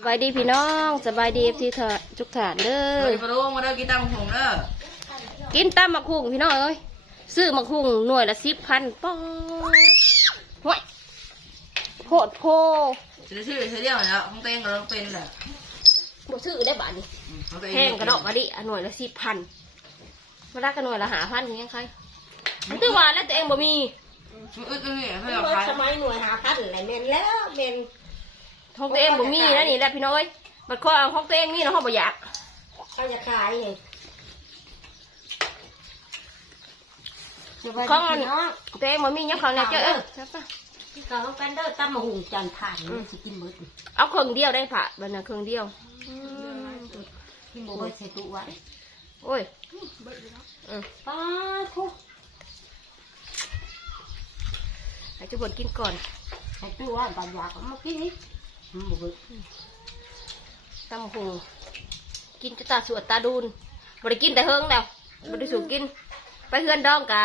สบายดีพี่น้องสบายดีที่เถอะทุกฐานเด้เฮ้อยปลาลูกมาเด้อกินตำหงเด้อกินตามมะคุงพี่น้องเอ้ยซื้อมะคุงหน่วยละสิบพันปอนห่วยโคตรโพจะได้ชื่อเสียเดียวแล้วของเต้งก็ต้องเป็นแหละบ่ซื้อได้บาทนี่อืมของเต้แพงกระดอกกระดิอะหน่วยละสิบพันเวลาก็หน่วยละหาพันยังใครอันตื้อว่าแล้วตัวเองบ่มีมันอึดอึดนี่ให้เราเมื่อขายสมัยหน่วยหาพันอะไรเมนแล้วเมน ของตัวเองบ่มีแล้วนี่แหละพี่น้อยบัดข้อเอาของตัวเองมีเนาะเขาบ่อยากเขาจะขายไงของอันน้องตัวเองบ่มียังเขาเนี่ยเจ้าเออจับปะที่เขาเป็นเด้อตั้มมาหุงจันผ่านนี่สิกินเบิดนี่เอาเครื่องเดียวได้ผ่ะบัดน่ะเครื่องเดียวกินบ่เบิดใส่ตู้ไว้โอ้ยอืมป้าทุกให้เจุบดกินก่อนใส่ตู้ไว้บางอยากเอามากินนี่มัน บ่เบิดตำหูกินจะตาสวดตาดูนบริกินแต่เฮิงแล้วบริสูกิน ไปเฮือนดองกา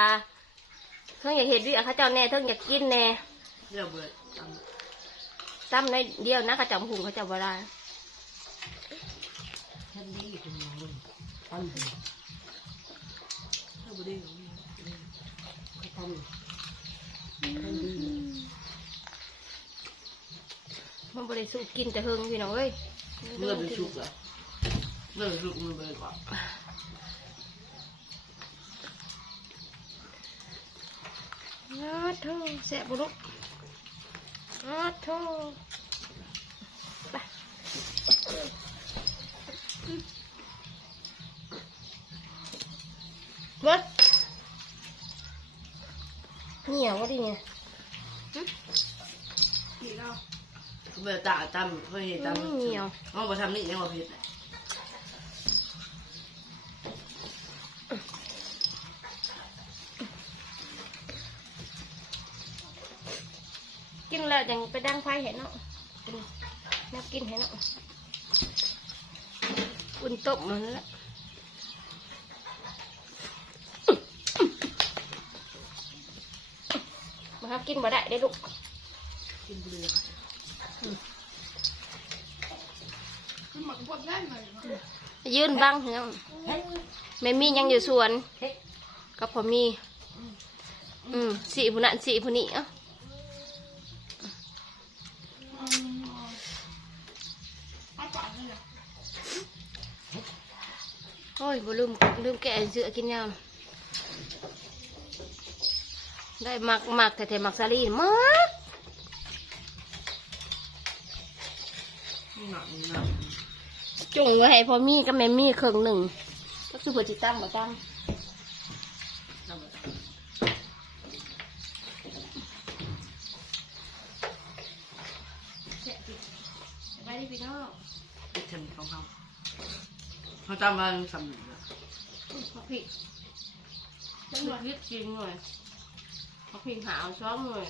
เฮิงอยากเห็นวิเขาเจ้าแน่เฮิงอยากกินแน่เดี๋ยวเบิดตำในเดียวนะเขาเจ้าหุงเขาเจ้าบราฉันดีคุณน้องตั้มดีเดี๋ยวบ่ได้ ก็ตั้มฉันดี มันบริสูกินแต่เฮิงพี่น้องเอ้ยเมื่อเป็นชุกเหรอเมื่อเป็นชุกมันเบิดกว่าอ้าโธ่แสบบุรุษอ้าโธ่ไปเบิดเหนียววะดิเนี่ย เบิดตาตำเพื่อเห็นตำเหนียวน้องมาทำนี่ยังว่าเผ็ดกินแล้วยังไปดังไฟเห็นเนาะนนับกินเห็นเนาะอุ่นต้มมันละมาครับกินบ่ได้ได้อลูก กินเปลือ ยื่นบังเหี่ยเฮ้ยแม่มียังอยู่สวน ก็พอมี อืมสีผู้นั้นสีผู้นี้เอะโอ้ยบ่ลืมลืมแกะเสือกินยามได้หมักหมักแต่แต่หมักสาลีมากหนักหนัก จุ่งไว้ให้พอมีกับแม่มีเครื่องหนึ่งก็คือเผื่อจิตั้มบ่ตั้มทำแบบสบายดีพี่น้องติดเทมของเขาเขาจำมาสำเร็จแล้วพอพริกพริกพริกจริงหน่อยพอพริกหาวซ้อมหน่อย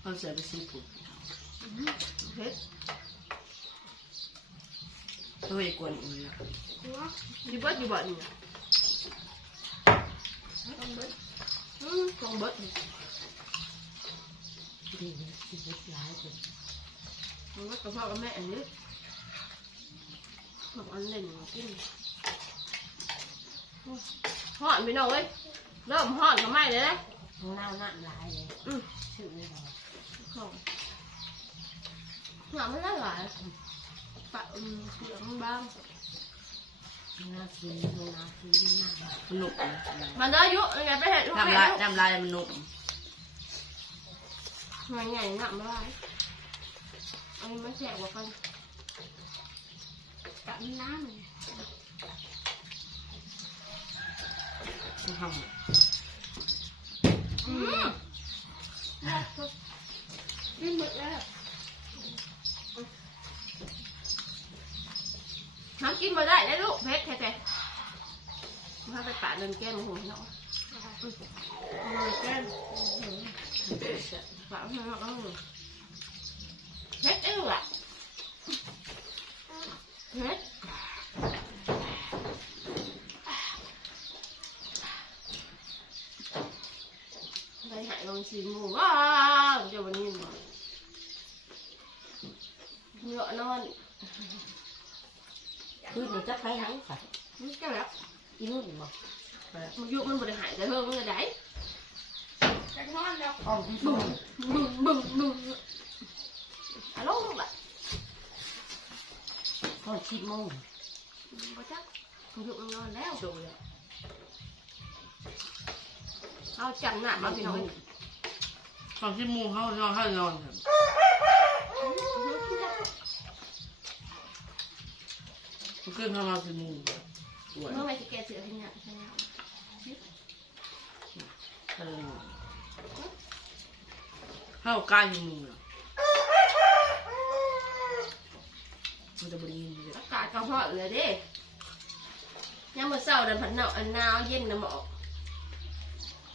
เขาเสียไปซีฟู้ดเผ็ด เขาไปกวนอีกเลยดีเบิดดีเบิดนี่ต้องเบิดอืมต้องเบิดนี่ดีสิเบิดหลายคนมันก็กระเพาะกับแม่อันนี้แบบอันเล่นมากินโอ้ยห่อนพี่น้องเว้ยเริ่มห่อนกับไม่เลยนะข้างหน้าหน้าหลายเลยอืมชื่อไม่บอกของหนามันหลาย ปะอืมเปลือกมันบางน้าสีหน้าสีหน้าแบบมันหนุกนะมันได้อายุยังไงไปเห็ดลูกน้ำลายน้ำลายมันหนุกมันใหญ่หนักม่ได้อันนี้มันแสบกว่ากันกับน้ำเลยทำ อืมกินหมดแล้วทำกินมาได้ได้ลูกเพชรแท้ๆมาไปปะ เดินแก้มหัวเนาะมาแก้มปะหัวเนาะเพชรเอ้ยเพชรไปหายลองชิมหมูว้าวเจ้าวันนี้มาเยอะเนาะอนคือหนูจะไปไหนค่ะนี่ก็แล้วอีนู่นบอก มันยุมันบริหารแต่เธอมันจะได้อ๋อที่บึ้บุ้มบึ้มบึ้มบึ้มฮัลโหลลูกละตอนสิบโมงบ่จักมันยุมันนอนแล้วโชว์เลยเอาจังหนักมาพี่น้องตอนที่มูเขานอนเขานอนเนี่ยมันขึ้นเข้ามาสิมูปวดเมื่อไหร่จะแกเสือที่เนี่ยใช่ไหม เออเข้าใกล้สิมูเนี่ยมันจะบริยินเลยอากาศก็ร้อนเลยเด้ยังมื้อเช้าดันผันหนาวอันหนาวเย็นน่ะหมอก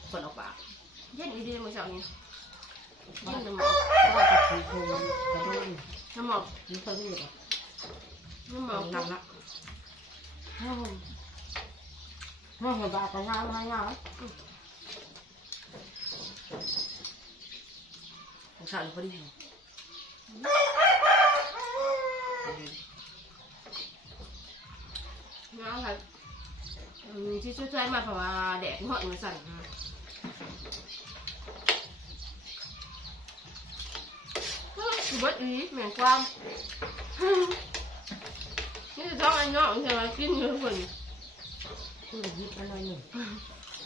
คนออกปากเย็นดีๆมื้อเช้านี้เย็นน่ะหมอกก็จะถือโทนกระโดดน้ำหมอกนี่เขาเรียกว่าน้ำหมมออกงนำละ ห้องห้องระบายกันน้ำให้น้ของชาติพอดีน้ำค่ะอืมที่ช่วยๆมาเพราะว่าแดดเหาะมันสั่นนะเฮ้ยเบิดอีเหมือนความนี่จะท้องไอ้น้องใช่ไหมกินเยอะคนำ คือยิบอะไรหนึ่ง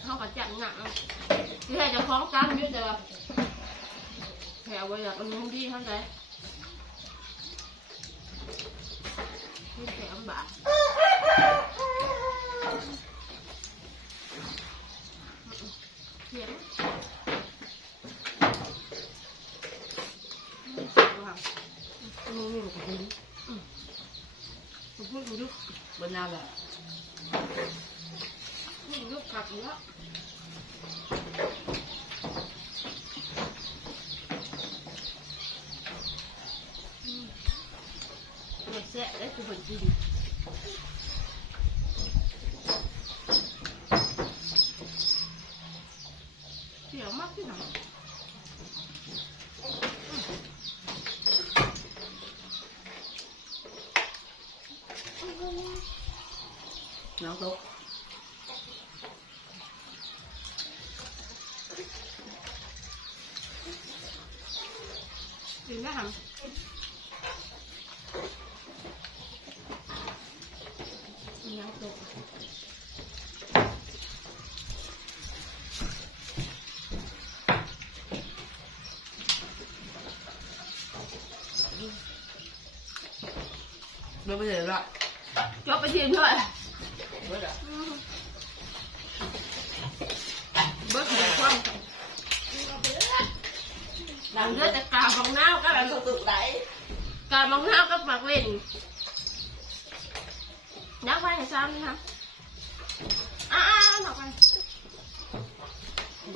เขาก็จัดหนักเอาที่ให้เจะคล้าของกันอยืดแต่ว่าแถวไว้อยากมันยังดีเข้าใจนี่แถวบาทเขียนดูค่ะนี่นี่มันก็ดีผมพูดดูดูบนน้ำละพู ดดูกลับอยู่แล้วอืมเด็กแซ่ได้คือคนที่ดี เสียวมา กที่ไหนน้ำโต๊ะกินได้หันยังตกไม่ไปเห็นละจบไปทีด้วย เบิดอะ เบิร์ดหัวคว่ำ หลังเลือดแต่กาของน้ำก็แบบตุกไหนกาของน้ำก็ปากเว้นนักไปให้ซ้ำนี่ค่ะอ้าวหนักไป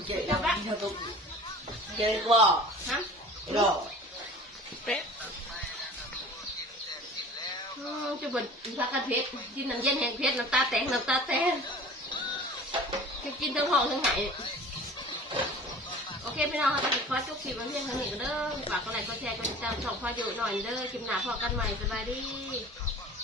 เจ๊ยังไม่เธอตุกเจ๊ก็ฮะรออืมจะบดพักกันเพชรกินน้ำเย็นแห้งเพชรน้ำตาแตกน้ำตาแตกจะกินทั้งห้องทั้งไหนโอ เคพี่น้องค่ะขอจบคลิปไว้เพียงเท่านี้ก็เด้อฝากกดไลค์กดแชร์กดติดตามช่องพออยู่หน่อยเด้อคลิปหน้าพอกันใหม่สบายดี